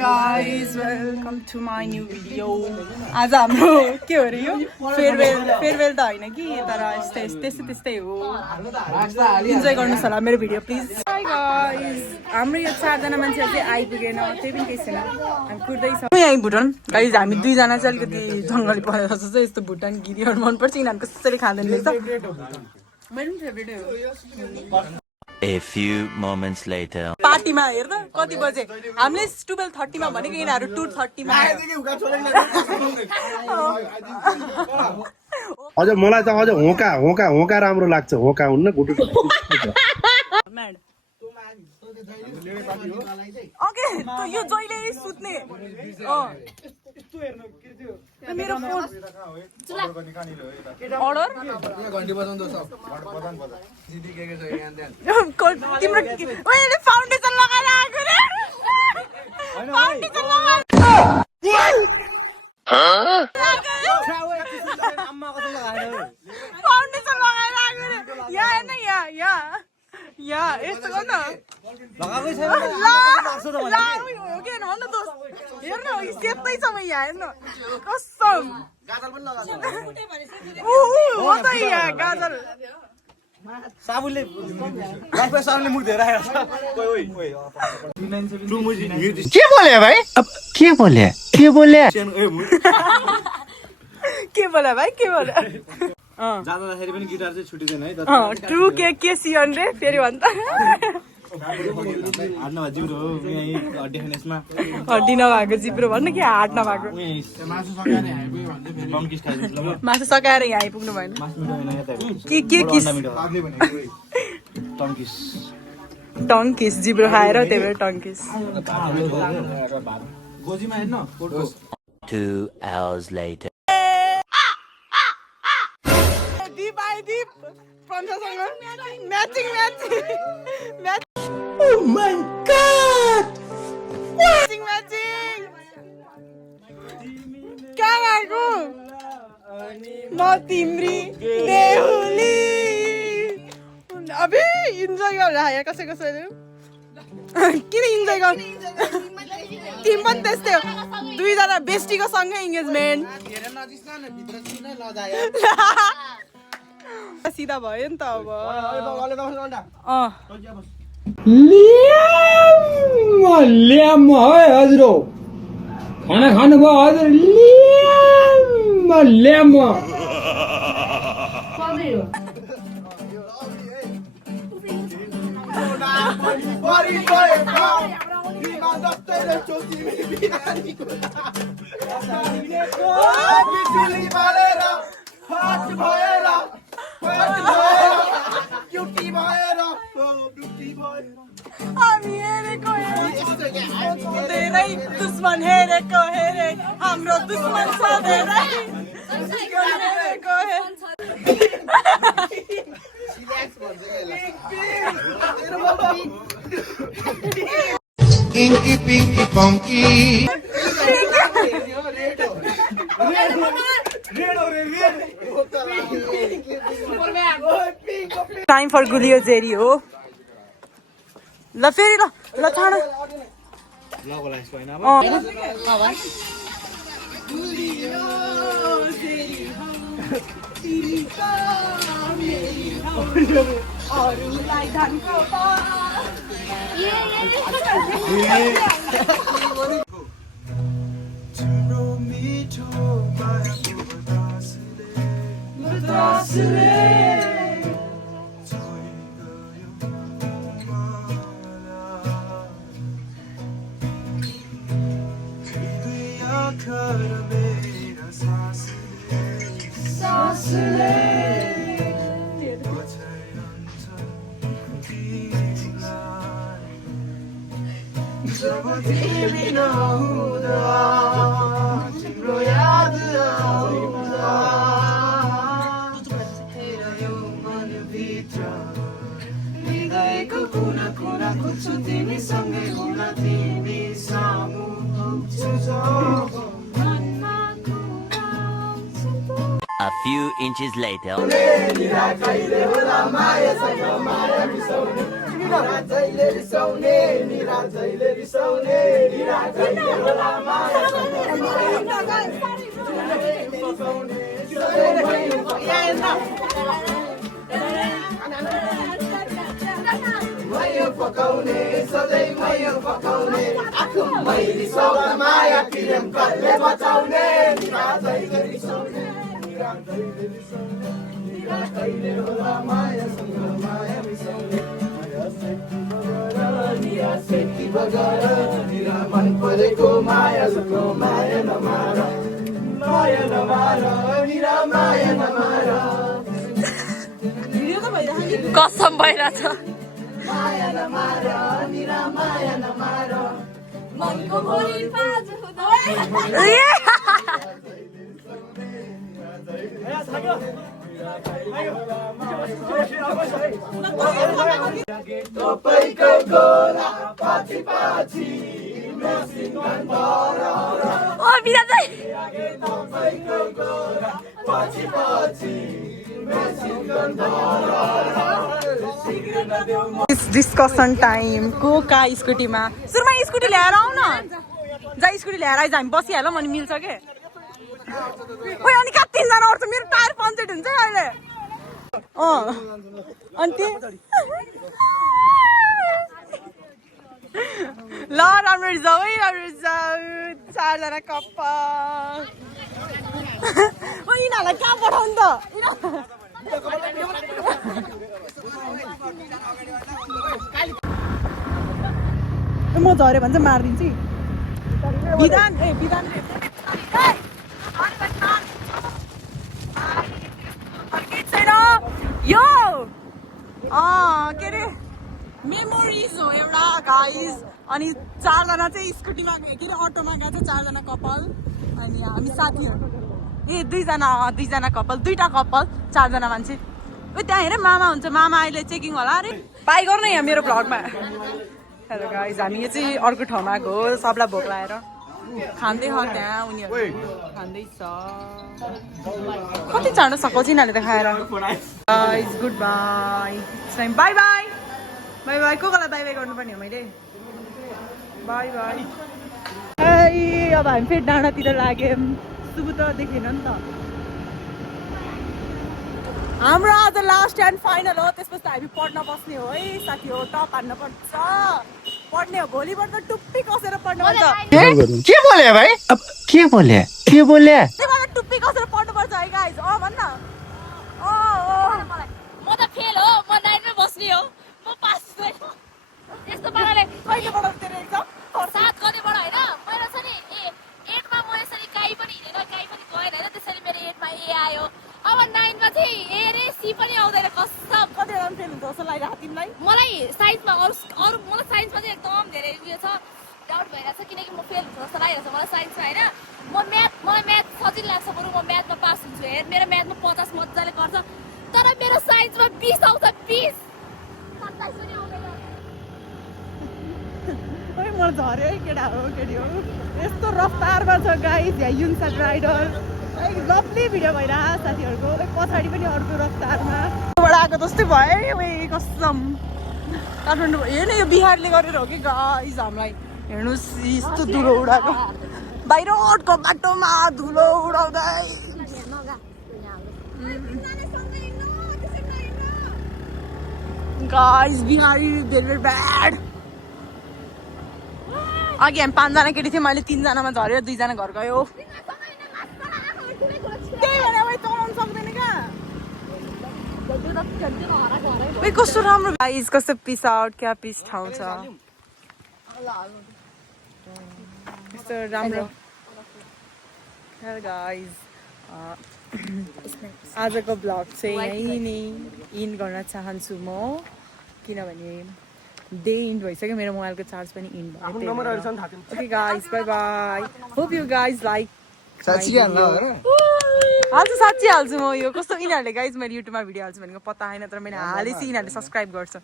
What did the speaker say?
guys, welcome to my new video. आज हाम्रो के हो रे यो फेयरवेल त हैन कि तर त्यस्तै हो इन्जोय गर्नुस् होला मेरो भिडियो प्लिज. हाई गाइस, हाम्रो यो 4 जना मान्छे चाहिँ आइपुगेन, त्यही पनि केही छैन, हामी कुर्दै छौँ यहाँ भुटान. गाइस हामी 2 जना चाहिँ अलिकति जंगली परेर जस्तो चाहिँ यस्तो भुटान गिरीहरु मन पर्छ, यिनीहरु कसरी खाँदैन रहेछ. मेरो फेभरेट हो. A few moments later. पार्टीमा हेर्दा कति बजे हामीले 12:30 मा भनेको यिनीहरु 2:30 मा आयो. अझ मलाई त अझ होका राम्रो लाग्छ. होका हुन्न गुटु. ओके त यो जहिले सुत्ने मेरो फोन अर्डर तिम्रो ओले फाउन्डेसन लगाएर आएको रे. फाउन्डेसन लगाएर फाउन्डेसन लगाएर आएको रे. यहाँ हेर्न यहाँ यस्तो गर्न लगाएकै छैन. ला हो के भन्न त हेर्न सेतै छ म यहाँ हेर्न कसम गाजल पनि लगाएको हो त यहाँ गाजल साबुनले मुख धोएर आएको छ. के बोले भाइ? के बोले भाइ के बोले? जाँदाखेरि पनि गिटार चाहिँ छुटिदैन है त. ट्रु के सियन रे फेरि भन्छ. हाट नभए जिब्रो हो यही हड्डी खानेसमा. हड्डी नभएको जिब्रो भन्न कि हाट नभएको मासु सकाएर यहाँ आइपुग्नु भएन. के किस टङ्किस जिब्रो खाएर त्यही भएर टङ्किस. 2 hours later. दीप पञ्चसँग matching Oh my god! Matching कहाँ गएको म तिम्री देहुली. अबे इन्जोय गरेर आयो कसैले किन इन्जोय गर्नु. तिमी पनि त्यस्तै हो. 2 जना बेस्टीको सँगै इन्गेजमेन्ट सिधा भयो नि त. अब ल्याम है हजुर खाना खानुभयो हजुर. ल्याम हामी हेरेको धेरै दुश्मन हेरेको हाम्रो दुश्मन छ धेरै. Inky Pinky Funky. Time for गुलियो जेरी हो. ल फेरि ल छाड A few inches later. कसम भइरहेछ ओ बिरा चाहिँ डिस्कसन टाइम को का स्कुटीमा सुरुमा स्कुटी ल्याएर आऊ न जा स्कुटी ल्याएर आइज हामी बसिहालौँ अनि मिल्छ के ओइ अनि कहाँ तिनजना अट्छ मेरो टायर पञ्चर हुन्छ अहिले अनि ल राम्रो जाऊ है राम्रो जाऊ 4 जना कपाल यिनीहरूलाई कहाँ पठाउनु त म झऱ्यो भने चाहिँ मारिदिन्छु विधान विधान यो के अरे मेमोरिज हो एउटा गाइज अनि 4 जना चाहिँ स्कुटीमा के अरे अटोमा गएको छ 4 जना कपाल अनि हामी साथीहरू ए 2 जना कपाल 2टा कपाल 4 जना मान्छे ओ त्यहाँ हेर मामा हुन्छ मामा अहिले चेकिङ होला अरे बाई गर्नु यहाँ मेरो भ्लगमा हेलो गाइज हामी यो चाहिँ अर्को ठाउँमा गयो सबलाई भोक लाएर खाँदै छ त्यहाँ उनीहरू खाँदैछ कति चाँडो सकाउँछ यिनीहरूले त खाएर guys good by by by by by coli by by गर्नुपर्ने हो मैले बाई बाई ए अब हामी फेरि डाँडातिर लाग्यौँ सुबु त देखेन नि त हाम्रो आज लास्ट एन्ड फाइनल हो त्यसपछि हामी पढ्न बस्ने हो है साथी हो टप हान्न पर्छ पढ्ने हो भोलिबाट त टुप्पी कसेर पढ्नु पर्छ के बोले भाइ अब के बोले त्यही टुप्पी कसेर पढ्नु पर्छ है गाइज भन्न म त फेल हो म 9 मै बस्ने हो म पास हुँदैन यस्तो पाराले कहिले पढाउँछ तेरो एक्जाम 7 गतेबाट हैन मैले छ नि 8 मा म यसरी काई पनि हिँडेन काई पनि गएन हैन त्यसरी मेरो 8 मा ए आयो अब 9 मा चाहिँ ए रे सी पनि आउँदैन कसम कति रन फेल हुन्छ जस्तो लागिरहेको तिमीलाई मलाई साइन्समा अरु मलाई साइन्समा चाहिँ एकदम धेरै उयो छ डाउट भइरहेछ किनकि म फेल हुन्छ जस्तो लागिरहेछ मलाई साइन्समा हैन मलाई म्याथ सजिलो लाग्छ बरु म म्याथमा पास हुन्छु हेर मेरो म्याथमा 50 मज्जाले गर्छ तर मेरो साइन्समा 20 आउँछ 20 27 पनि आउँदैन ओइ म झर्यो है केटा हो केटी हो यस्तो रफ्तारमा छ गाइस यहाँ युन्साट राइडर लभली भिडियो भइरहेको साथीहरूको पछाडि पनि अर्को रफ्तारमा आएको जस्तै भयो ओइ कसम काठमाडौँ हेर्नु यो बिहारले गरेर हो कि गाइस हामीलाई हेर्नुहोस् यस्तो धुलो उडाएको बाहिर रोडको बाटोमा धुलो उडाउँदै गाइस बिहारी भेरी ब्याड अघि हामी 5 जना केटी थियौँ मैले 3 जनामा झऱ्यो 2 जना घर गयो त्यही भने अब चलाउनु सक्दैन क्या कस्तो राम्रो गाइस कस्तो पिस आउट क्या पिस ठाउँ छ कस्तो राम्रो हेलो गाइस आजको ब्लग चाहिँ यहीँ नै इन्ड गर्न चाहन्छु म किनभने डे इन्ड भइसक्यो मेरो मोबाइलको चार्ज पनि इन्ड भयो okay guys by by hope you guys like साँच्ची हाल्छु म यो कस्तो यिनीहरूले गाइस मैले युट्युबमा भिडियो हाल्छु भनेको पत्ता छैन तर मैले हालेपछि यिनीहरूले सब्सक्राइब गर्छ